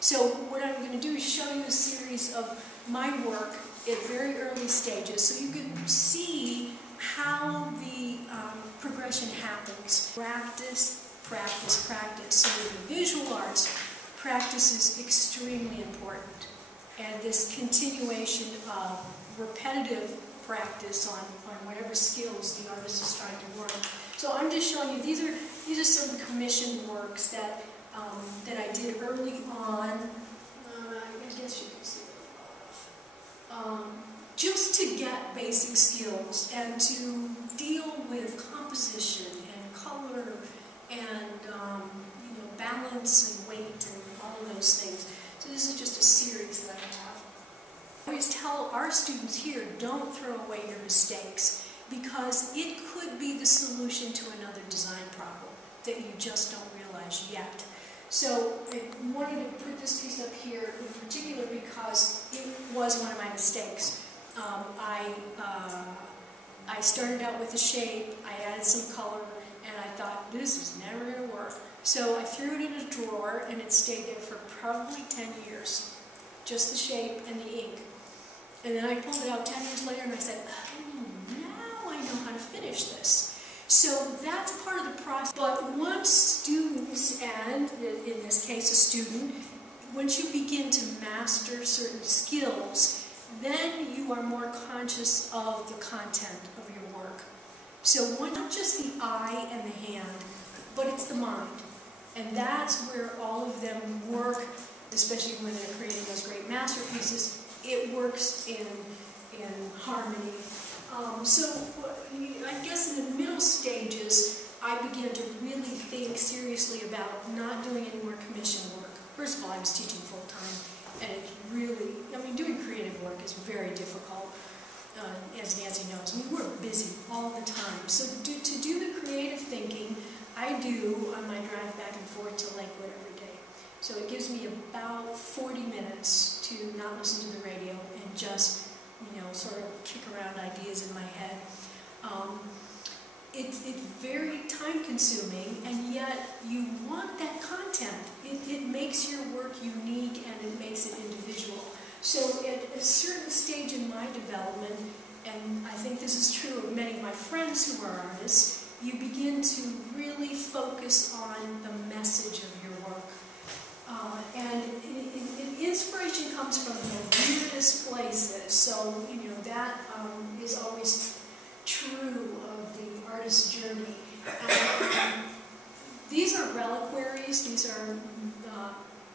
So what I'm going to do is show you a series of my work at very early stages so you can see how the progression happens. Practice, practice, practice. So in the visual arts, practice is extremely important. And this continuation of repetitive practice on whatever skills the artist is trying to work. So I'm just showing you, these are some commissioned works that I did early on. I guess you can see it. Just to get basic skills and to deal with composition and color and balance and weight and all of those things. So this is just a series that I have. I always tell our students here, don't throw away your mistakes, because it could be the solution to another design problem that you just don't realize yet. So I wanted to put this piece up here in particular because it was one of my mistakes. I started out with the shape, I added some color, and I thought, this is never going to work. So I threw it in a drawer, and it stayed there for probably 10 years. Just the shape and the ink. And then I pulled it out 10 years later, and I said, oh, now I know how to finish this. So that's part of the process. But once students, and in this case a student, once you begin to master certain skills, then you are more conscious of the content of your work. So not just the eye and the hand, but it's the mind. And that's where all of them work, especially when they're creating those great masterpieces. It works in harmony. So I guess in the middle stages, I began to really think seriously about not doing any more commission work. First of all, I was teaching full-time, and it's really, doing creative work is very difficult, as Nancy knows. We're busy all the time. So to do the creative thinking, I do on my drive back and forth to Lakewood every day. So it gives me about 40 minutes to not listen to the radio and just, sort of kick around ideas in my head. It's very time-consuming, and yet you want that content. It makes your work unique, and it makes it individual. So at a certain stage in my development, and I think this is true of many of my friends who are artists, you begin to really focus on the message of your work. And inspiration comes from the weirdest places. So, that is always true of the artist's journey. These are reliquaries. These are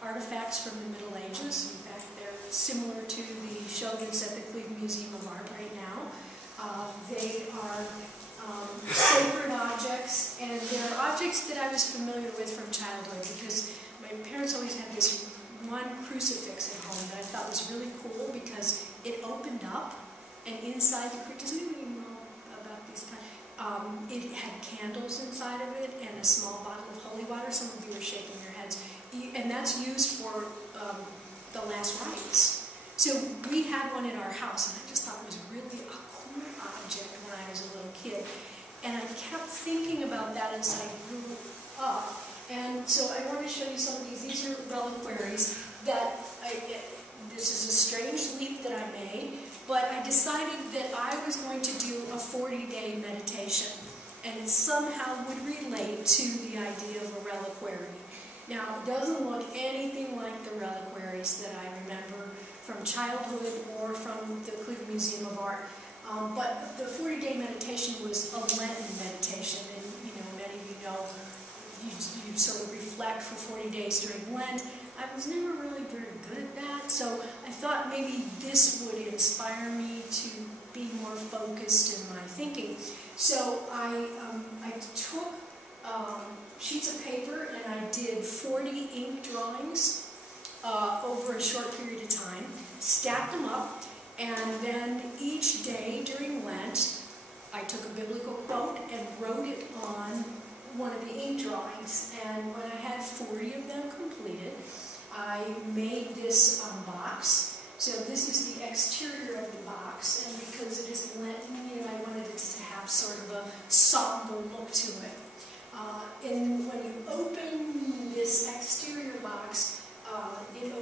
artifacts from the Middle Ages. In fact, they're similar to the shoguns at the Cleveland Museum of Art right now. They are sacred objects, and they're objects that I was familiar with from childhood because my parents always had this one crucifix at home that I thought was really cool because it opened up, and inside the crucifix, does anybody know about these kind? It had candles inside of it and a small bottle of holy water. Some of you are shaking your heads. And that's used for the last rites. So we had one in our house, and I just thought it was really a cool object when I was a little kid. And I kept thinking about that as I grew up. And so I want to show you some of these. These are reliquaries that this is a strange leap that I made, but I decided that I was going to do a 40-day meditation, and it somehow would relate to the idea of a reliquary. Now, it doesn't look anything like the reliquaries that I remember from childhood or from the Cleveland Museum of Art. But the 40-day meditation was a Lenten meditation, and many of you know you sort of reflect for 40 days during Lent. I was never really very good at that, so I thought maybe this would inspire me to be more focused in my thinking. So I took sheets of paper and I did 40 ink drawings over a short period of time, stacked them up, and then each day during Lent, I took a biblical quote and wrote it on one of the ink drawings. And when I had 40 of them completed, I made this box. So this is the exterior of the box, and because it is Lenten, I wanted it to have sort of a somber look to it. And when you open this exterior box, it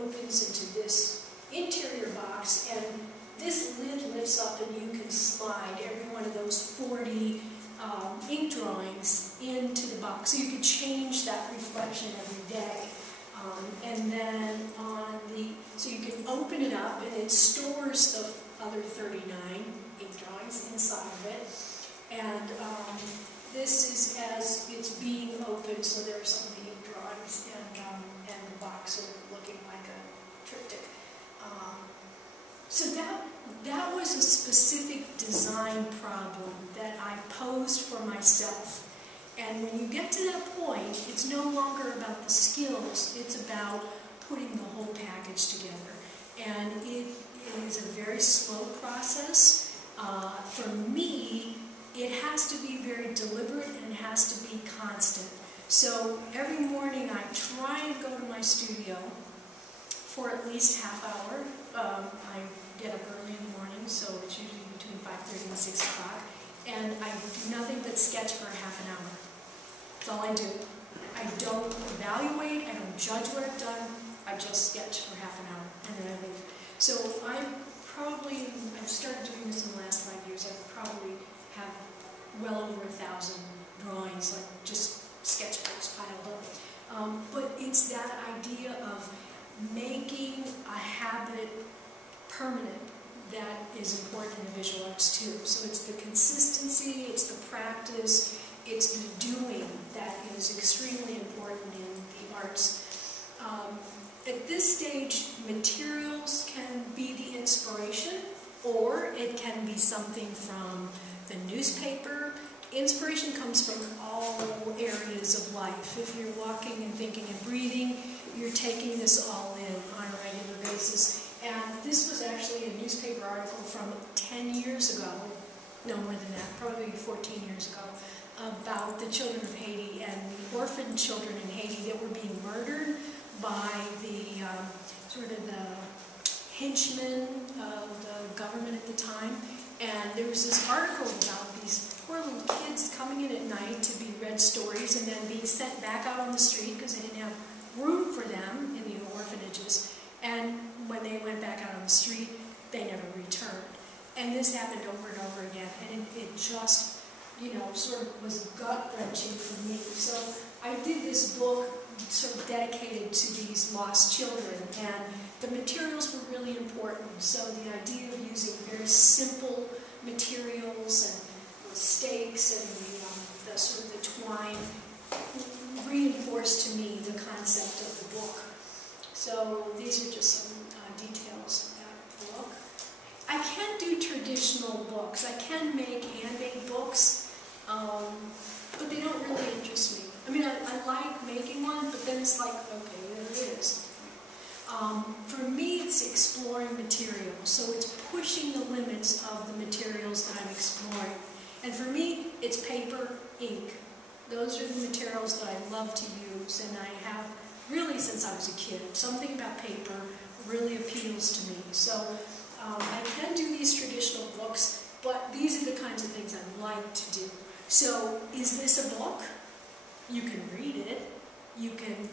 and then on the, so you can open it up and it stores the other 39 ink drawings inside of it. And this is as it's being opened, so there's some of the ink drawings and the box sort of looking like a triptych. So that was a specific design problem that I posed for myself. And when you get to that point, it's no longer about the skills, it's about putting the whole package together. And it is a very slow process. For me, it has to be very deliberate and it has to be constant. So every morning I try and go to my studio for at least half hour. I get up early in the morning, so it's usually between 5:30 and 6 o'clock. And I do nothing but sketch for half an hour. That's all I do. I don't evaluate, I don't judge what I've done, I just sketch for half an hour and then I leave. So I've started doing this in the last 5 years. I probably have well over 1,000 drawings, like just sketchbooks piled up. But it's that idea of making a habit permanent that is important in the visual arts too. So it's the consistency, it's the practice, it's the doing that is extremely important in the arts. At this stage, materials can be the inspiration, or it can be something from the newspaper. Inspiration comes from all areas of life. If you're walking and thinking and breathing, you're taking this all in on a regular basis. And this was actually a newspaper article from 10 years ago, no more than that, probably 14 years ago, about the children of Haiti and the orphan children in Haiti that were being murdered by the sort of the henchmen of the government at the time. And there was this article about these poor little kids coming in at night to be read stories and then being sent back out on the street because they didn't have room for them in the orphanages. And when they went back out on the street, they never returned. And this happened over and over again. And it just, you know, sort of was gut-wrenching for me. So I did this book sort of dedicated to these lost children, and the materials were really important. So the idea of using very simple materials and the stakes and the sort of the twine reinforced to me the concept of the book. So these are just some details about the book. I can do traditional books. I can make handmade books, but they don't really interest me. I mean, I like making one, but then it's like, okay, there it is. For me, it's exploring materials. So it's pushing the limits of the materials that I'm exploring. And for me, it's paper, ink. Those are the materials that I love to use, and I have really since I was a kid. Something about paper really appeals to me. So I can do these traditional books, but these are the kinds of things I like to do. So is this a book? You can read it. You can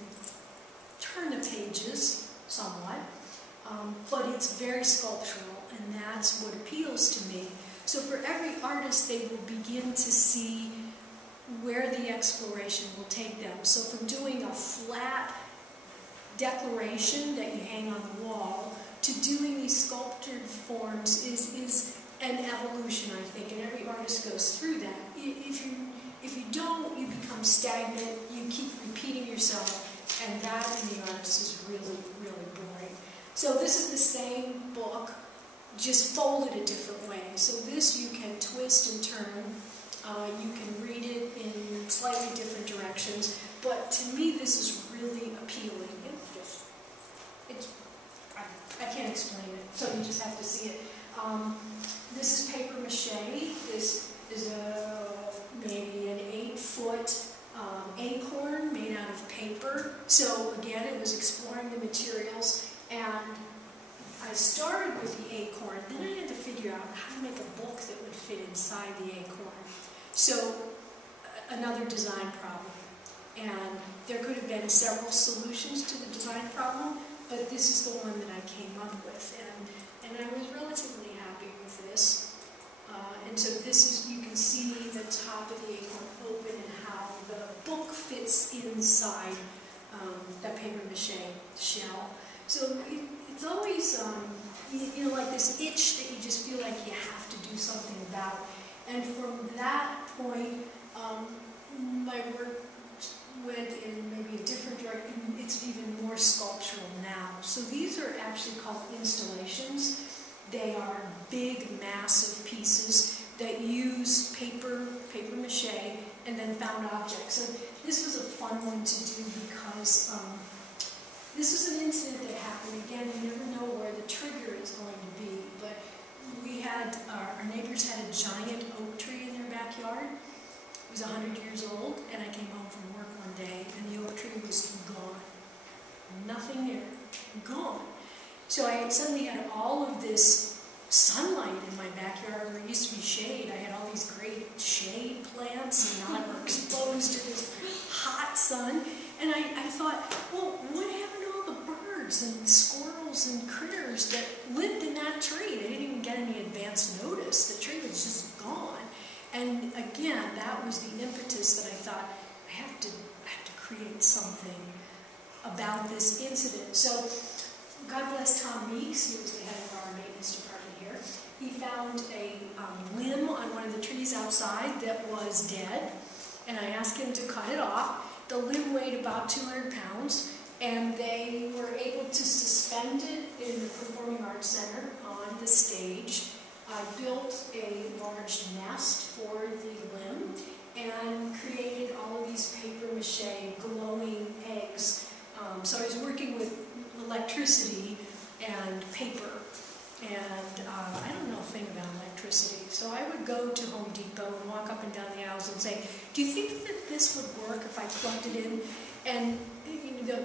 turn the pages somewhat, but it's very sculptural, and that's what appeals to me. So for every artist, they will begin to see where the exploration will take them. So from doing a flat declaration that you hang on the wall to doing these sculptured forms is an evolution, I think, and every artist goes through that. If you don't, you become stagnant, you keep repeating yourself, and that in the arts is really, really boring. So this is the same book, just folded a different way. So this you can twist and turn. You can read it in slightly different directions, but to me this is really appealing. I can't explain it, so you just have to see it. This is paper mache. This is maybe an 8-foot acorn made out of paper. So again, it was exploring the materials, and I started with the acorn. Then I had to figure out how to make a book that would fit inside the acorn. So another design problem, and there could have been several solutions to the design problem, but this is the one that I came up with, and I was relatively happy with this. And so this is, you can see the top of the acorn open and how the book fits inside that paper mache shell. So it's always, you know, like this itch that you just feel like you have to do something about. And from that point, my work went in maybe a different direction. It's even more sculptural now. So these are actually called installations. They are big, massive pieces that use paper mache, and then found objects. So this was a fun one to do because this was an incident that happened. Again, you never know where the trigger is going to be, but we had, our neighbors had a giant oak tree in their backyard. It was 100 years old, and I came home from work one day, and the oak tree was gone. Nothing there, gone. So I suddenly had all of this sunlight in my backyard where it used to be shade. I had all these great shade plants, and now they were exposed to this hot sun. And I thought, well, what happened to all the birds and squirrels and critters that lived in that tree? They didn't even get any advance notice. The tree was just gone. And again, that was the impetus that I thought, I have to create something about this incident. So, God bless Tom Meeks, he was the head of our maintenance department here. He found a limb on one of the trees outside that was dead, and I asked him to cut it off. The limb weighed about 200 pounds, and they were able to suspend it in the Performing Arts Center on the stage. I built a large nest for the limb and created all of these paper mache glowing eggs. So I was working with electricity and paper, and I don't know a thing about electricity. So I would go to Home Depot and walk up and down the aisles and say, do you think that this would work if I plugged it in? And you know,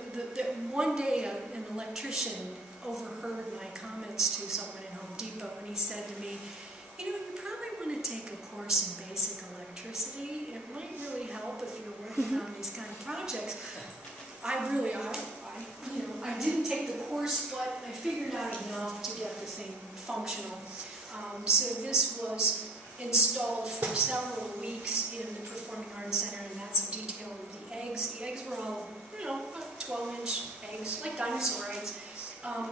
one day an electrician overheard my comments to someone in Home Depot, and he said to me, you know, you probably want to take a course in basic electricity. It might really help if you're working on these kind of projects. I didn't take the course, but I figured out enough to get the thing functional. So this was installed for several weeks in the Performing Arts Center, and that's a detail of the eggs. The eggs were all, you know, 12-inch eggs, like dinosaur eggs,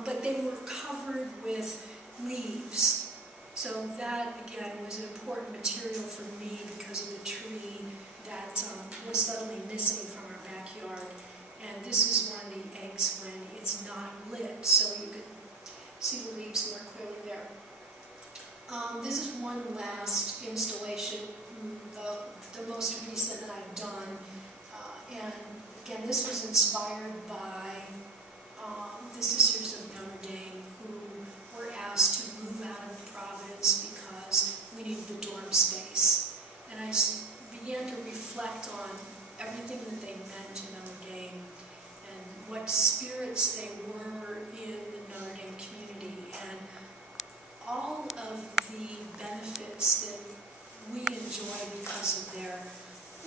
but they were covered with leaves. So that, again, was an important material for me because of the tree that was suddenly missing from our backyard. And this is one of the eggs when it's not lit, so you could see the leaves more clearly there. This is one last installation, the most recent that I've done. And again, this was inspired by the Sisters of Notre Dame, who were asked to move out of Providence because we needed the dorm space. And I began to reflect on everything that they meant to Notre Dame and what spirits they were in the Notre Dame community, and all of the benefits that we enjoy because of their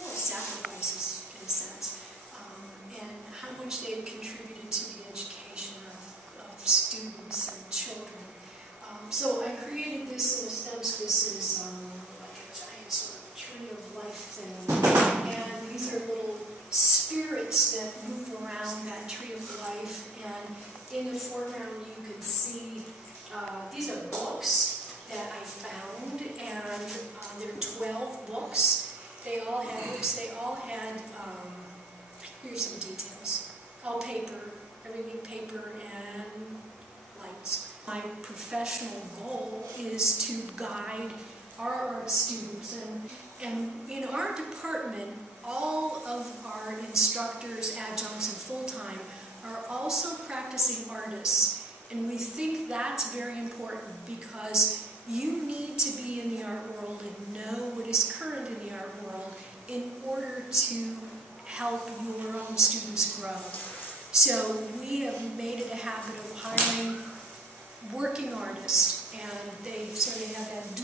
sacrifices, in a sense, and how much they've contributed to the education of students and children. So I created this, in a sense, this is like a giant sort of tree of life thing, and these are little spirits that move around that tree of life, and in the foreground you can see these are books that I found, and there are 12 books. They all had books. They all had, here's some details, all paper, everything paper and lights. My professional goal is to guide our art students, and in our department, all of our instructors, adjuncts, and full-time are also practicing artists. And we think that's very important because you need to be in the art world and know what is current in the art world in order to help your own students grow. So we have made it a habit of hiring working artists, and they sort of have that